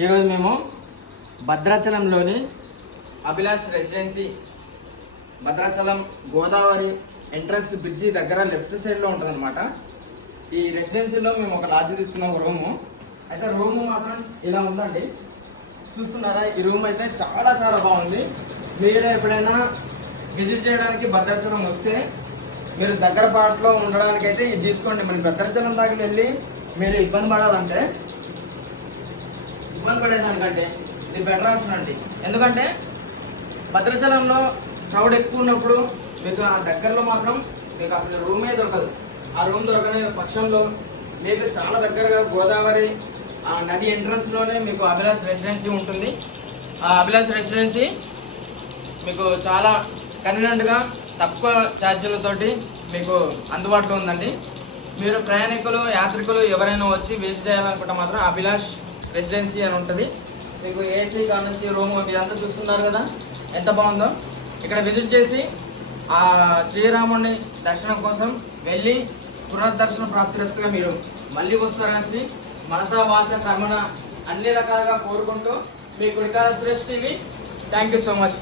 ఈరోజు మేము భద్రాచలంలోని Abhilash residency Bhadrachalam Godavari entrance bridge దగ్గర లెఫ్ట్ సైడ్లో ఉంటుంది అనమాట. ఈ రెసిడెన్సీలో మేము ఒక లాడ్జ్ తీసుకున్నాం రూము. అయితే రూము మాత్రం ఇలా ఉందండి, చూస్తున్నారా? ఈ రూమ్ అయితే చాలా చాలా బాగుంది. మీరు ఎప్పుడైనా విజిట్ చేయడానికి భద్రాచలం వస్తే మీరు దగ్గర పాటలో ఉండడానికి అయితే ఇది తీసుకోండి. మరి భద్రాచలం దాకా వెళ్ళి మీరు ఇబ్బంది పడేదానికంటే ఇది బెటర్ ఆప్షన్ అండి. ఎందుకంటే భద్రాచలంలో క్రౌడ్ ఎక్కువ ఉన్నప్పుడు మీకు ఆ దగ్గరలో మాత్రం మీకు అసలు రూమే దొరకదు. ఆ రూమ్ దొరకని పక్షంలో మీకు చాలా దగ్గరగా గోదావరి ఆ నది ఎంట్రన్స్లోనే మీకు అభిలాష్ రెసిడెన్సీ ఉంటుంది. ఆ అభిలాష్ రెసిడెన్సీ మీకు చాలా కన్వీనియంట్గా తక్కువ ఛార్జీలతోటి మీకు అందుబాటులో ఉందండి. మీరు ప్రయాణికులు యాత్రికులు ఎవరైనా వచ్చి విజిట్ చేయాలనుకుంటే మాత్రం అభిలాష్ రెసిడెన్సీ అని ఉంటుంది. మీకు ఏసీ కాడ నుంచి రూమ్ ఇదంతా చూస్తున్నారు కదా ఎంత బాగుందో. ఇక్కడ విజిట్ చేసి ఆ శ్రీరాముడిని దర్శనం కోసం వెళ్ళి పునర్దర్శన ప్రాప్తిరస్తుగా మీరు మళ్ళీ వస్తారనేసి మనసా వాచ కర్మణ అన్ని రకాలుగా కోరుకుంటూ మీ కుడికాల Suresh TV. Thank you so much.